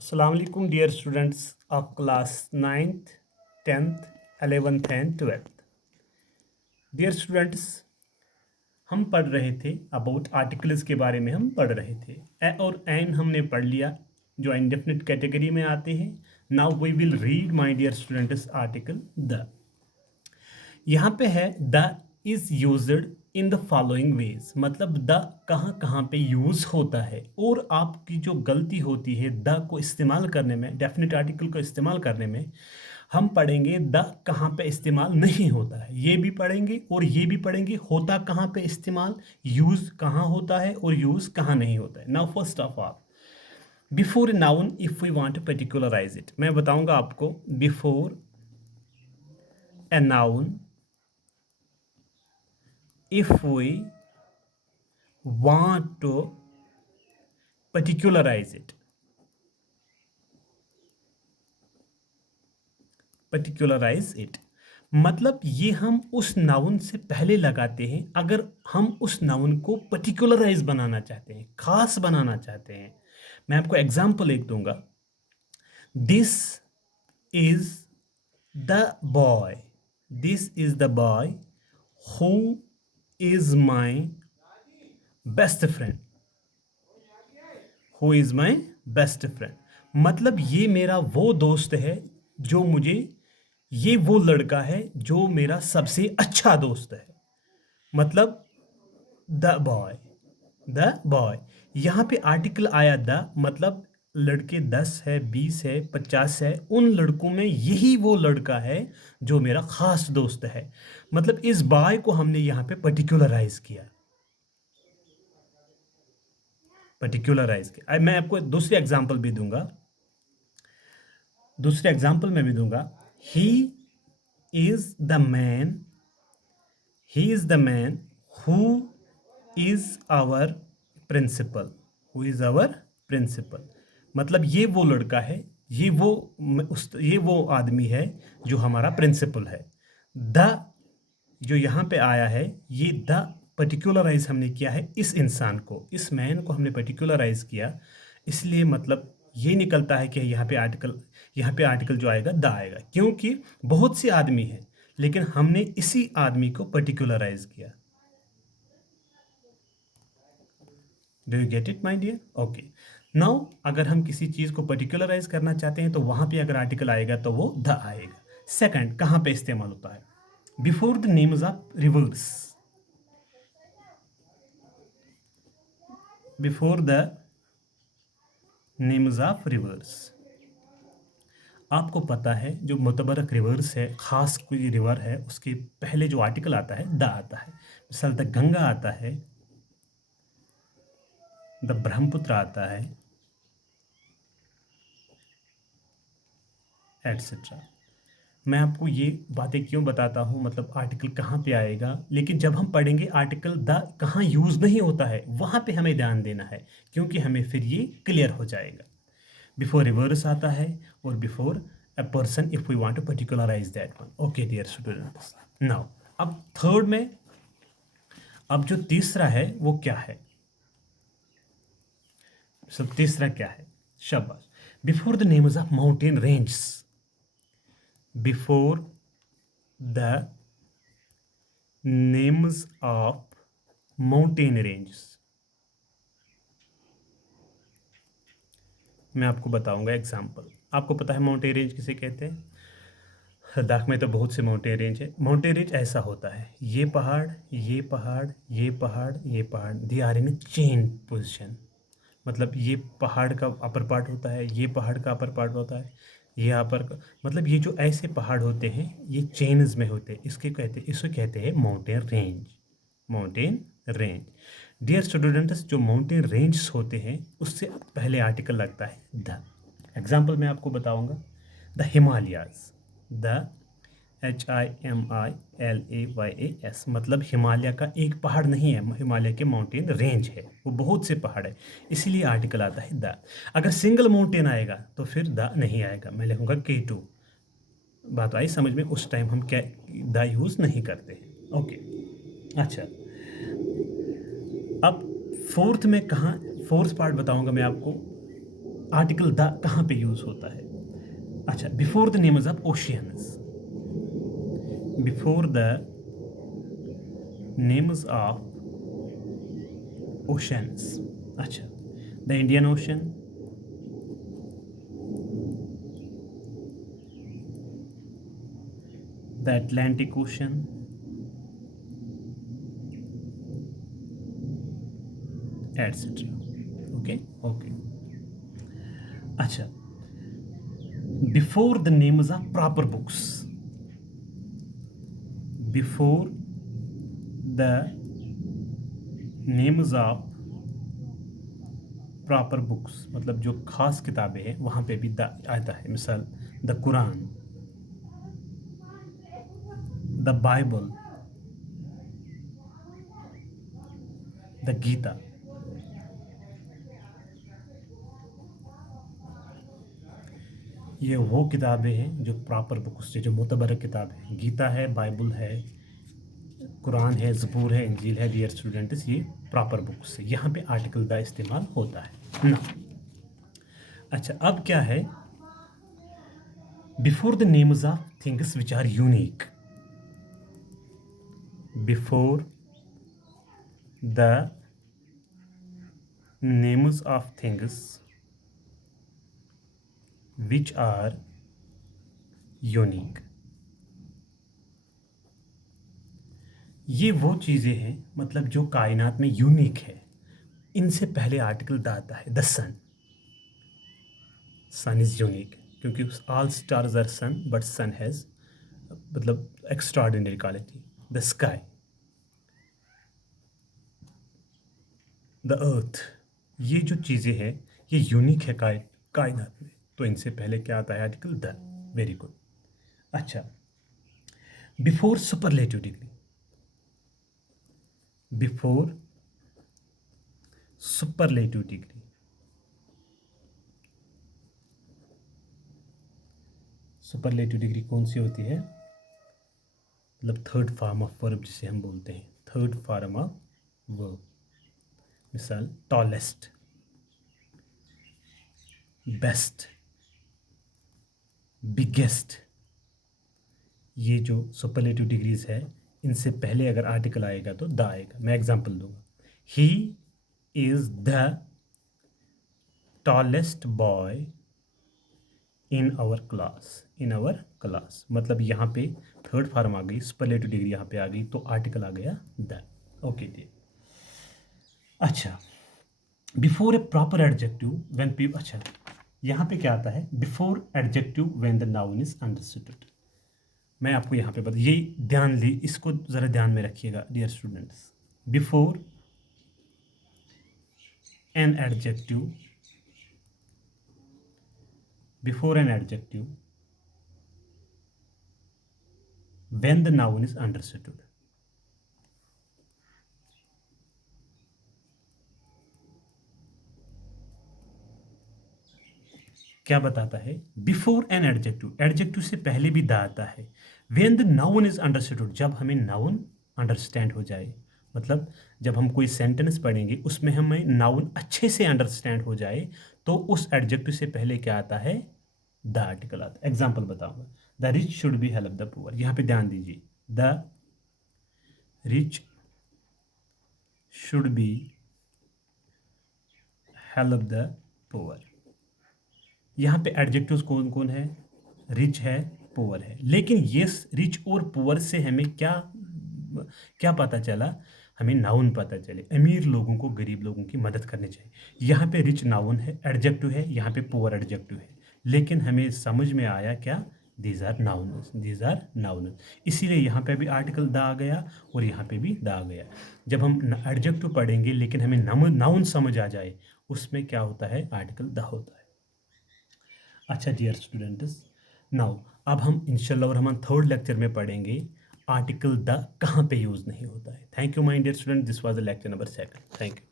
Assalamu alaikum dear students of class 9th, 10th, 11th and 12th. Dear students, हम पढ़ रहे थे about articles के बारे में हम पढ़ रहे थे ए और एन हमने पढ़ लिया जो इंडेफिनिट कैटेगरी में आते हैं. Now we will read my dear students article the. यहाँ पे है the is used in the following ways, मतलब द कहाँ कहाँ पे यूज़ होता है. और आपकी जो गलती होती है द को इस्तेमाल करने में, डेफिनेट आर्टिकल को इस्तेमाल करने में, हम पढ़ेंगे द कहाँ पे इस्तेमाल नहीं होता है. ये भी पढ़ेंगे और ये भी पढ़ेंगे होता कहाँ पे इस्तेमाल, यूज़ कहाँ होता है और यूज़ कहाँ नहीं होता है. Now first of all, before noun if we want to particularize it, मैं बताऊंगा आपको before a noun if we want to particularize it, मतलब ये हम उस नाउन से पहले लगाते हैं अगर हम उस नाउन को पर्टिकुलराइज बनाना चाहते हैं, खास बनाना चाहते हैं. मैं आपको एग्जाम्पल एक दूंगा. This is the boy, this is the boy who is my best friend, who is my best friend, मतलब ये मेरा वो दोस्त है जो मुझे, ये वो लड़का है जो मेरा सबसे अच्छा दोस्त है. मतलब द बॉय यहाँ पे आर्टिकल आया द, मतलब लड़के 10 है, 20 है, 50 है, उन लड़कों में यही वो लड़का है जो मेरा खास दोस्त है. मतलब इस बॉय को हमने यहाँ पे पर्टिकुलराइज किया. मैं आपको दूसरे एग्जांपल भी दूंगा, he is the man who is our principal, मतलब ये वो लड़का है, ये वो आदमी है जो हमारा प्रिंसिपल है. द जो यहाँ पे आया है, ये द पर्टिकुलराइज हमने किया है इस इंसान को, इस मैन को हमने पर्टिकुलराइज किया, इसलिए मतलब ये निकलता है कि यहाँ पे आर्टिकल जो आएगा द आएगा, क्योंकि बहुत से आदमी हैं लेकिन हमने इसी आदमी को पर्टिकुलराइज किया. Do you get it my dear? Okay. Now अगर हम किसी चीज़ को पर्टिकुलराइज करना चाहते हैं तो वहाँ पे अगर आर्टिकल आएगा तो वो द आएगा. सेकंड, कहाँ पे इस्तेमाल होता है? Before the names of reverse, before the names of reverse. आपको पता है जो मुतबरक रिवर्स है, खास कोई रिवर है, उसके पहले जो आर्टिकल आता है द आता है. मिसाल द गंगा आता है, द ब्रह्मपुत्र आता है, एटसेट्रा. मैं आपको ये बातें क्यों बताता हूँ, मतलब आर्टिकल कहाँ पे आएगा, लेकिन जब हम पढ़ेंगे आर्टिकल द कहाँ यूज़ नहीं होता है वहाँ पे हमें ध्यान देना है, क्योंकि हमें फिर ये क्लियर हो जाएगा. बिफोर रिवर्स आता है और before a person if we want to particularize that one. Okay dear students, now अब थर्ड में, अब जो तीसरा है वो क्या है? सब तीसरा क्या है? शाबाश. Before the names of mountain range, before the names of mountain range. मैं आपको बताऊंगा एग्जाम्पल. आपको पता है माउंटेन रेंज किसे कहते हैं? लद्दाख में तो बहुत से माउंटेन रेंज है. माउंटेन रेंज ऐसा होता है, ये पहाड़, ये पहाड़, ये पहाड़, ये पहाड़, they are in chain position. मतलब ये पहाड़ का अपर पार्ट होता है, ये पहाड़ का अपर पार्ट होता है, ये अपर का, मतलब ये जो ऐसे पहाड़ होते हैं ये चेन्स में होते हैं, इसको कहते हैं माउंटेन रेंज. डियर स्टूडेंट्स, जो माउंटेन रेंज होते हैं उससे पहले आर्टिकल लगता है द. एग्जाम्पल मैं आपको बताऊंगा. द हिमालयाज, द HIMALAYAS, मतलब हिमालय का एक पहाड़ नहीं है, हिमालय के माउंटेन रेंज है, वो बहुत से पहाड़ है, इसीलिए आर्टिकल आता है द. अगर सिंगल माउंटेन आएगा तो फिर द नहीं आएगा, मैं लिखूंगा K2. बात आई समझ में? उस टाइम हम क्या द यूज़ नहीं करते हैं. ओके, अच्छा. अब फोर्थ में कहाँ, फोर्थ पार्ट बताऊंगा मैं आपको. आर्टिकल द कहाँ पे यूज होता है? अच्छा, before the names of oceans, before the names of oceans. अच्छा, the Indian Ocean, the Atlantic Ocean, etcetera. Okay okay. अच्छा, before the names of proper books, before the names of proper books, मतलब जो खास किताबें हैं वहाँ पे भी द आता है। मिसाल, the Quran, the Bible, the Gita. ये वो किताबें हैं जो प्रॉपर बुक्स से, जो मुतबर किताब है। गीता है, बाइबल है, कुरान है, ज़बूर है, इंजील है। डियर स्टूडेंट्स, ये प्रॉपर बुक्स है, यहाँ पे आर्टिकल द इस्तेमाल होता है ना। अच्छा, अब क्या है? Before the names of things which are unique, before the names of things which are unique, ये वो चीज़ें हैं मतलब जो कायनात में यूनिक है, इनसे पहले आर्टिकल द आता है। The sun, sun is unique क्योंकि all stars are sun, but sun has मतलब extraordinary quality. The sky, the earth, ये जो चीज़ें हैं ये यूनिक है कायनात में, तो इनसे पहले क्या आता है? Article the. Very good. अच्छा, before superlative degree, before superlative degree, superlative degree कौन सी होती है? मतलब थर्ड फॉर्म ऑफ वर्ब जिसे हम बोलते हैं, थर्ड फॉर्म ऑफ वर्ब। मिसाल, टॉलेस्ट, बेस्ट, बिगेस्ट, ये जो सुपरलेटिव डिग्रीज है इनसे पहले अगर आर्टिकल आएगा तो द आएगा। मैं एग्जांपल दूंगा, he is the tallest boy in our class, in our class, मतलब यहाँ पे थर्ड फॉर्म आ गई, सुपरलेटिव डिग्री यहाँ पे आ गई, तो आर्टिकल आ गया द। ओके जी। अच्छा, before A proper adjective when people, अच्छा यहाँ पे क्या आता है? Before adjective when the noun is understood. मैं आपको यहाँ पे बता, ये ध्यान ली, इसको ज़रा ध्यान में रखिएगा dear students. Before an adjective, before an adjective when the noun is understood, क्या बताता है? बिफोर एन एडजेक्टिव, एडजेक्टिव से पहले भी द आता है। When the noun is understood, जब हमें नाउन अंडरस्टैंड हो जाए, मतलब जब हम कोई सेंटेंस पढ़ेंगे उसमें हमें नाउन अच्छे से अंडरस्टैंड हो जाए, तो उस एडजेक्टिव से पहले क्या आता है? द आर्टिकल आता है। एग्जाम्पल बताऊंगा, the rich should be help the poor, यहाँ पे ध्यान दीजिए, the rich should be help the poor. यहाँ पे एडजेक्टिव्स कौन कौन है? रिच है, पुअर है, लेकिन ये रिच और पुअर से हमें क्या क्या पता चला? हमें नाउन पता चले। अमीर लोगों को गरीब लोगों की मदद करनी चाहिए। यहाँ पे रिच नाउन है, एडजेक्टिव है, यहाँ पे पुअर एडजेक्टिव है, लेकिन हमें समझ में आया क्या? These are nouns, these are noun, इसीलिए यहाँ पे भी आर्टिकल द आ गया और यहाँ पे भी द आ गया। जब हम एडजेक्टिव पढ़ेंगे लेकिन हमें नाउन समझ आ जाए, उसमें क्या होता है? आर्टिकल द होता है। अच्छा डियर स्टूडेंट्स, नाउ अब हम इंशाल्लाह रहमान थर्ड लेक्चर में पढ़ेंगे आर्टिकल द कहाँ पे यूज़ नहीं होता है। Thank you my dear student, this was the lecture number 2। Thank you.